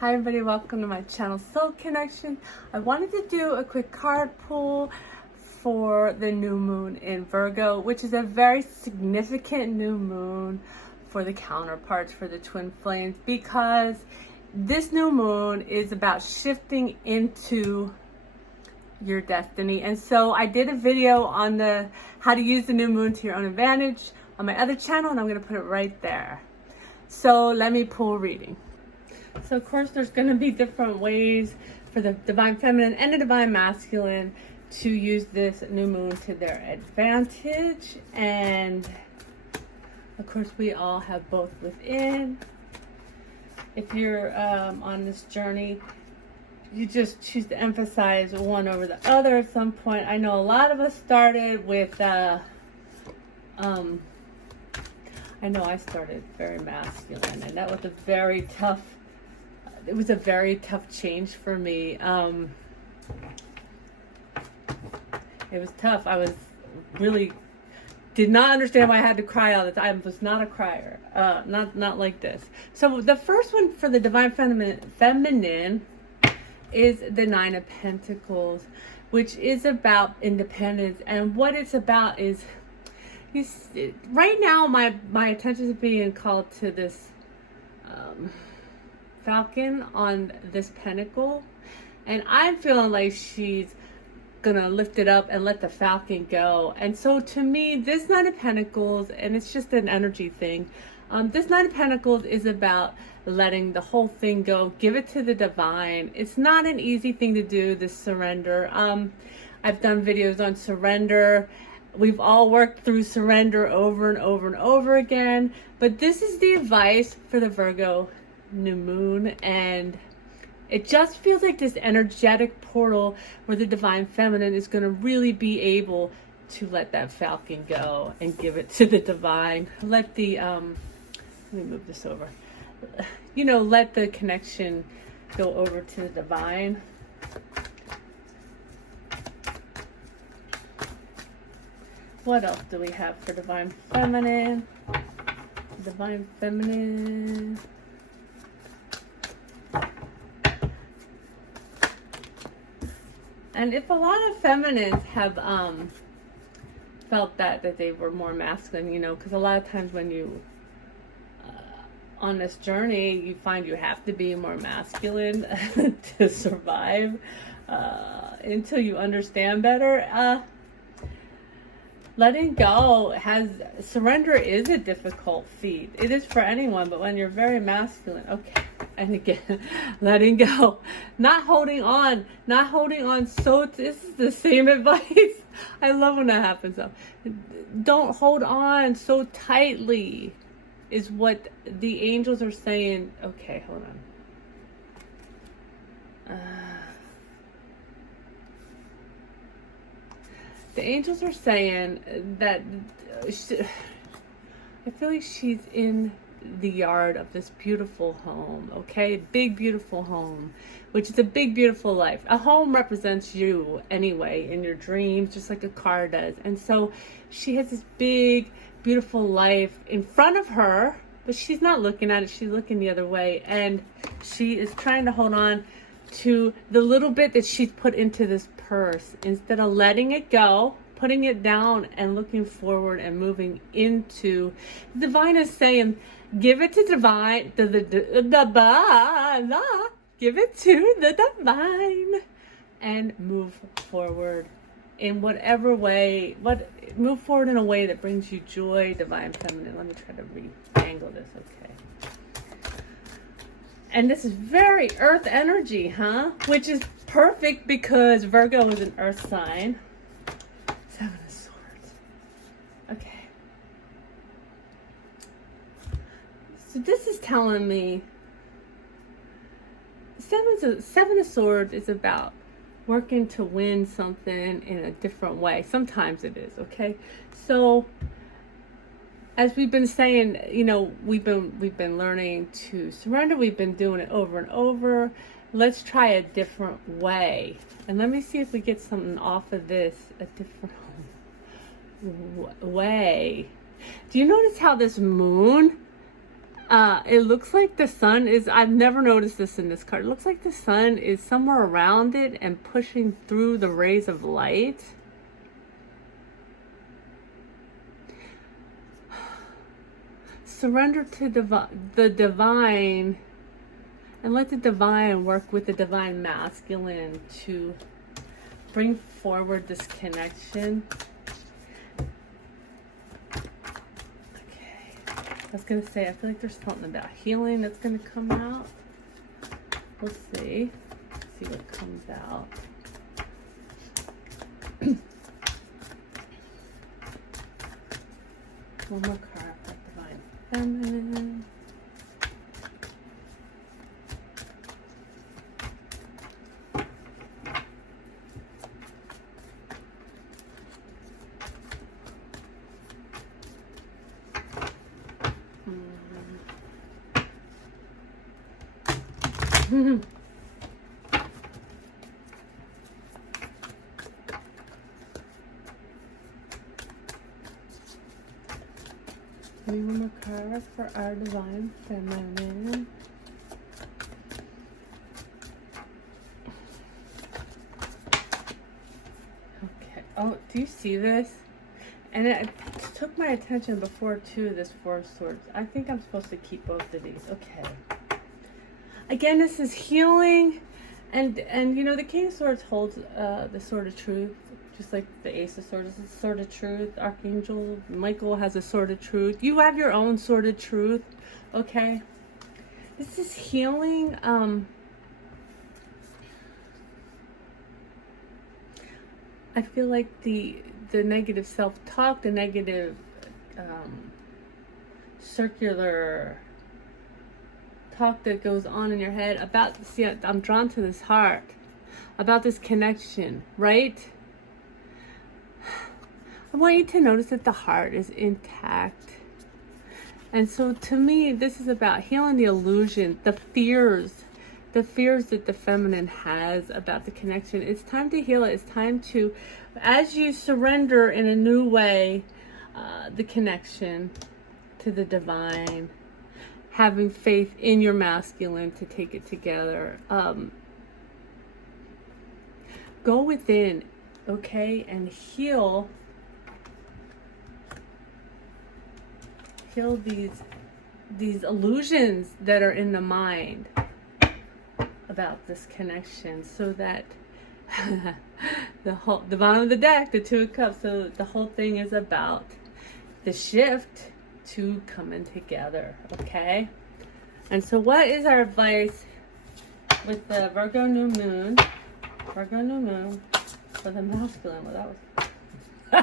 Hi everybody, welcome to my channel Soul Connection. I wanted to do a quick card pull for the new moon in Virgo, which is a very significant new moon for the counterparts, for the twin flames, because this new moon is about shifting into your destiny. And so I did a video on the how to use the new moon to your own advantage on my other channel, and I'm going to put it right there. So let me pull reading. So of course there's going to be different ways for the divine feminine and the divine masculine to use this new moon to their advantage. And of course we all have both within. If you're on this journey, you just choose to emphasize one over the other at some point. I know a lot of us started with I know I started very masculine, and that was a very tough change for me. It was tough. I was really did not understand why I had to cry all the time. I was not a crier. Not like this. So the first one for the divine feminine is the Nine of Pentacles, which is about independence. And what it's about is, right now my attention is being called to this Falcon on this pentacle, and I'm feeling like she's gonna lift it up and let the Falcon go. And so to me, this Nine of Pentacles, and it's just an energy thing, this Nine of Pentacles is about letting the whole thing go, give it to the divine. It's not an easy thing to do, this surrender. I've done videos on surrender. We've all worked through surrender over and over and over again, but this is the advice for the Virgo new moon. And it just feels like this energetic portal where the divine feminine is going to really be able to let that Falcon go and give it to the divine. Let the let me move this over, let the connection go over to the divine. What else do we have for divine feminine? Divine feminine. And if a lot of feminines have felt that they were more masculine, because a lot of times when you on this journey, you find you have to be more masculine to survive until you understand better. Letting go surrender is a difficult feat. It is for anyone, but when you're very masculine, okay. And again, letting go, not holding on. So this is the same advice. I love when that happens though. Don't hold on so tightly is what the angels are saying. Okay, hold on. The angels are saying that I feel like she's in the yard of this beautiful home, okay? Big, beautiful home, which is a big, beautiful life. A home represents you anyway in your dreams, just like a car does. And so she has this big, beautiful life in front of her, but she's not looking at it. She's looking the other way. And she is trying to hold on to the little bit that she's put into this purse instead of letting it go, putting it down and looking forward and moving into. The divine is saying, give it to divine, give it to the divine and move forward in whatever way, move forward in a way that brings you joy, divine feminine. Let me try to re-angle this, okay. And this is very earth energy, which is perfect because Virgo is an earth sign. Seven of Swords. Okay. So this is telling me Seven of Swords is about working to win something in a different way. Sometimes it is, okay? So as we've been saying, we've been learning to surrender. We've been doing it over and over. Let's try a different way. And let me see if we get something off of this, a different way. Do you notice how this moon It looks like the sun is, I've never noticed this in this card. It looks like the sun is somewhere around it and pushing through the rays of light. Surrender to the divine, and let the divine work with the divine masculine to bring forward this connection. I was going to say, I feel like there's something about healing that's going to come out. We'll see. See what comes out. One more card for Divine Feminine. One more card for our Divine Feminine. Okay. Oh, do you see this? And it took my attention before too, this Four of Swords. I think I'm supposed to keep both of these. Okay. Again, this is healing, and you know, the King of Swords holds the Sword of Truth, just like the Ace of Swords is the Sword of Truth. Archangel Michael has a Sword of Truth. You have your own Sword of Truth, okay? This is healing. I feel like the negative self-talk, the negative circular talk that goes on in your head about, see, I'm drawn to this heart, about this connection, right? I want you to notice that the heart is intact. And so to me, this is about healing the illusion, the fears that the feminine has about the connection. It's time to heal it. It's time to, as you surrender in a new way, the connection to the divine, having faith in your masculine to take it together. Go within, okay, and heal these illusions that are in the mind about this connection, so that the bottom of the deck, the Two of Cups, so the whole thing is about the shift to coming together, okay? And so what is our advice with the Virgo new moon for the masculine? Well, that was you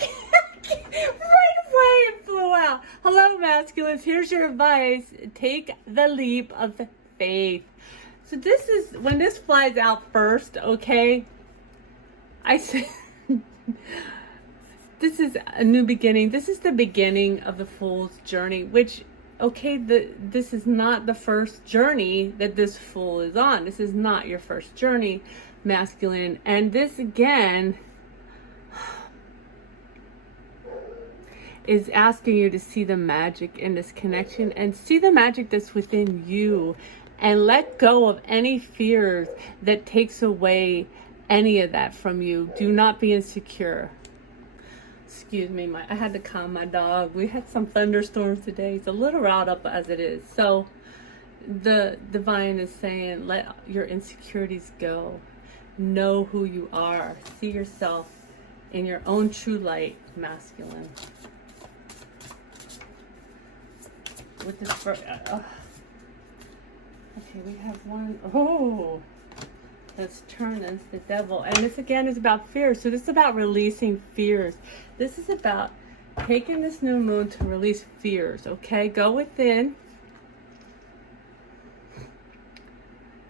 can't, right away it flew out. Hello masculines, here's your advice. Take the leap of faith. So this is when this flies out first, okay? I said this is a new beginning. This is the beginning of the Fool's journey, which, okay, this is not the first journey that this Fool is on. This is not your first journey, masculine. And this, again, is asking you to see the magic in this connection and see the magic that's within you, and let go of any fears that takes away any of that from you. Do not be insecure. Excuse me, I had to calm my dog. We had some thunderstorms today. It's a little riled up as it is. So the divine is saying, let your insecurities go. Know who you are. See yourself in your own true light, masculine. With this, okay, we have one. Oh, that's turned as the devil. And this again is about fear. So this is about releasing fears. This is about taking this new moon to release fears, okay? Go within.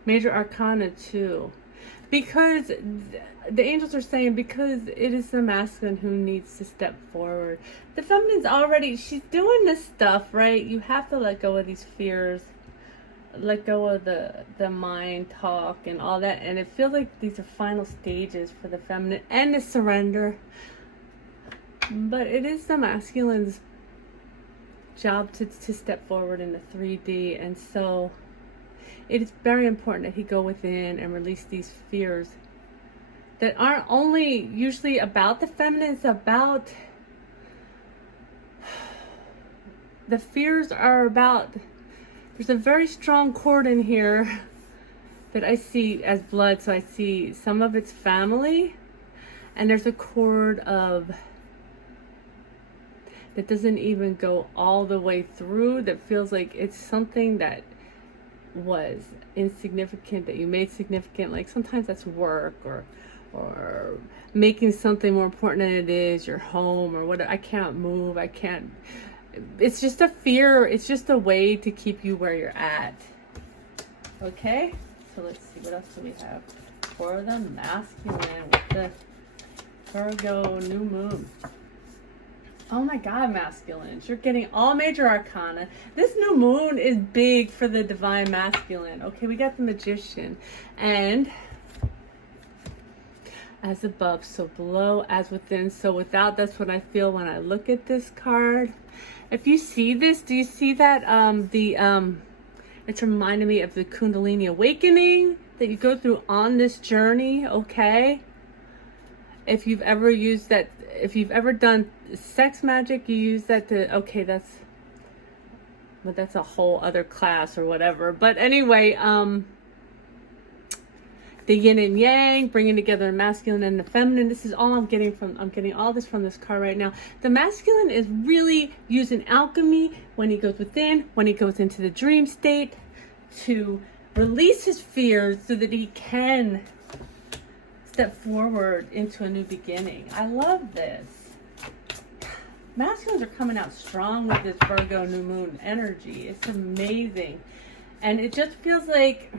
Major Arcana 2. Because the angels are saying, because it is the masculine who needs to step forward. The feminine's already, she's doing this stuff, right? You have to let go of these fears. Let go of the mind talk and all that. And it feels like these are final stages for the feminine and the surrender. But it is the masculine's job to step forward in the 3D. And so it is very important that he go within and release these fears that aren't only usually about the feminine, it's about, the fears are about, there's a very strong cord in here that I see as blood. So I see some of it's family, and there's a cord of that doesn't even go all the way through, that feels like it's something that was insignificant that you made significant. Like sometimes that's work or making something more important than it is, your home or whatever. I can't move, I can't, it's just a fear, it's just a way to keep you where you're at. Okay, so let's see, what else do we have for the masculine with the Virgo new moon? Oh my God, masculines, you're getting all major arcana. This new moon is big for the divine masculine. Okay, we got the Magician, and as above, so below, as within, so without. That's what I feel when I look at this card. If you see this, do you see that it's reminding me of the Kundalini awakening that you go through on this journey, okay? If you've ever used that, if you've ever done sex magic, you use that to, okay, that's a whole other class or whatever. But anyway, the yin and yang, bringing together the masculine and the feminine. This is all I'm getting all this from this card right now. The masculine is really using alchemy when he goes within, when he goes into the dream state, to release his fears so that he can step forward into a new beginning. I love this. Masculines are coming out strong with this Virgo new moon energy. It's amazing. And it just feels like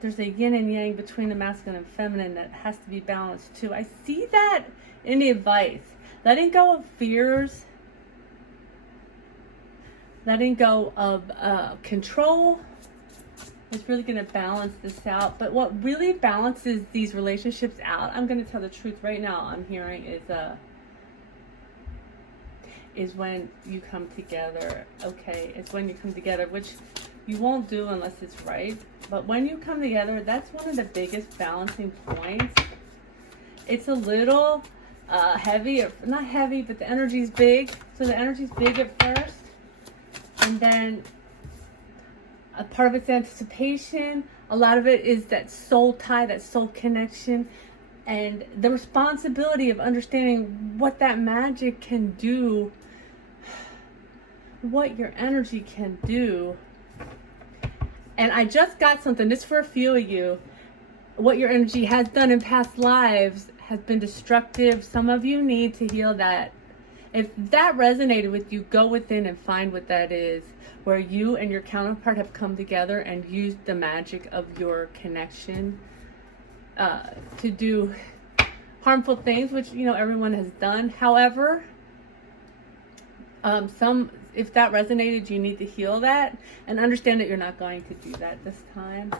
there's a yin and yang between the masculine and feminine that has to be balanced too. I see that in the advice. Letting go of fears, letting go of control is really going to balance this out. But what really balances these relationships out, I'm going to tell the truth right now, I'm hearing is when you come together. Okay, it's when you come together, which you won't do unless it's right. But when you come together, that's one of the biggest balancing points. It's a little heavy, or not heavy, but the energy's big. So the energy's big at first, and then a part of it's anticipation. A lot of it is that soul tie, that soul connection, and the responsibility of understanding what that magic can do, what your energy can do. And I just got something, this for a few of you. What your energy has done in past lives has been destructive. Some of you need to heal that. If that resonated with you, go within and find what that is, where you and your counterpart have come together and used the magic of your connection to do harmful things, which, you know, everyone has done. However, if that resonated, you need to heal that and understand that you're not going to do that this time.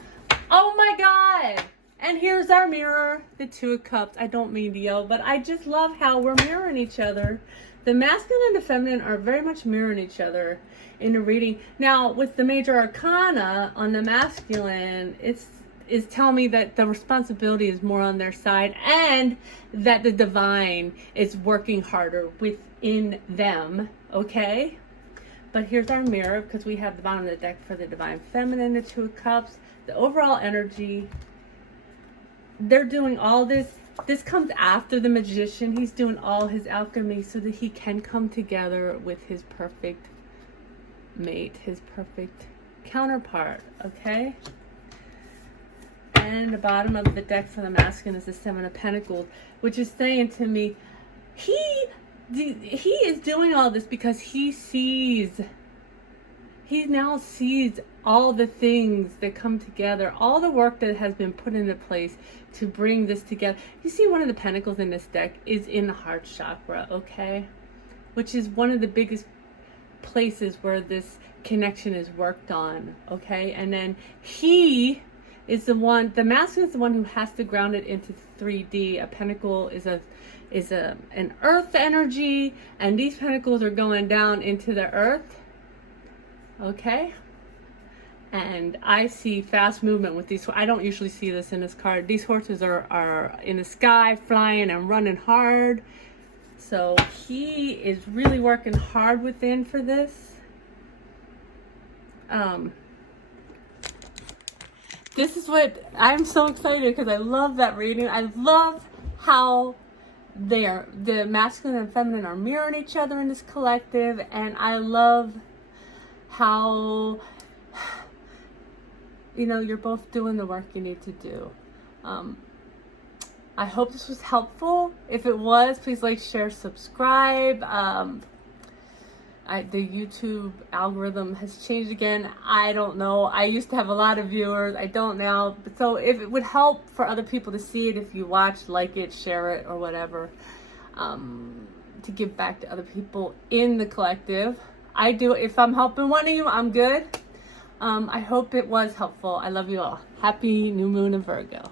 Oh my God! And here's our mirror, the Two of Cups. I don't mean to yell, but I just love how we're mirroring each other. The masculine and the feminine are very much mirroring each other in the reading. Now, with the major arcana on the masculine, it's telling me that the responsibility is more on their side and that the divine is working harder within them, okay? But here's our mirror, because we have the bottom of the deck for the divine feminine, the Two of Cups, the overall energy. They're doing all this. This comes after the Magician. He's doing all his alchemy so that he can come together with his perfect mate, his perfect counterpart, okay? And the bottom of the deck for the masculine is the Seven of Pentacles, which is saying to me, he is doing all this because he now sees all the things that come together, all the work that has been put into place to bring this together. You see, one of the pentacles in this deck is in the heart chakra, okay? Which is one of the biggest places where this connection is worked on, okay? And then he is the one, the masculine is the one who has to ground it into 3D. A pentacle is an earth energy, and these pentacles are going down into the earth. Okay? And I see fast movement with these. I don't usually see this in this card. These horses are in the sky, flying and running hard. So he is really working hard within for this. This is what I'm so excited, because I love that reading. I love how the masculine and feminine are mirroring each other in this collective, and I love how, you know, you're both doing the work you need to do. I hope this was helpful. If it was, please like, share, subscribe. The YouTube algorithm has changed again. I don't know. I used to have a lot of viewers. I don't now. So if it would help for other people to see it, if you watch, like it, share it, or whatever, to give back to other people in the collective. I do. If I'm helping one of you, I'm good. I hope it was helpful. I love you all. Happy new moon in Virgo.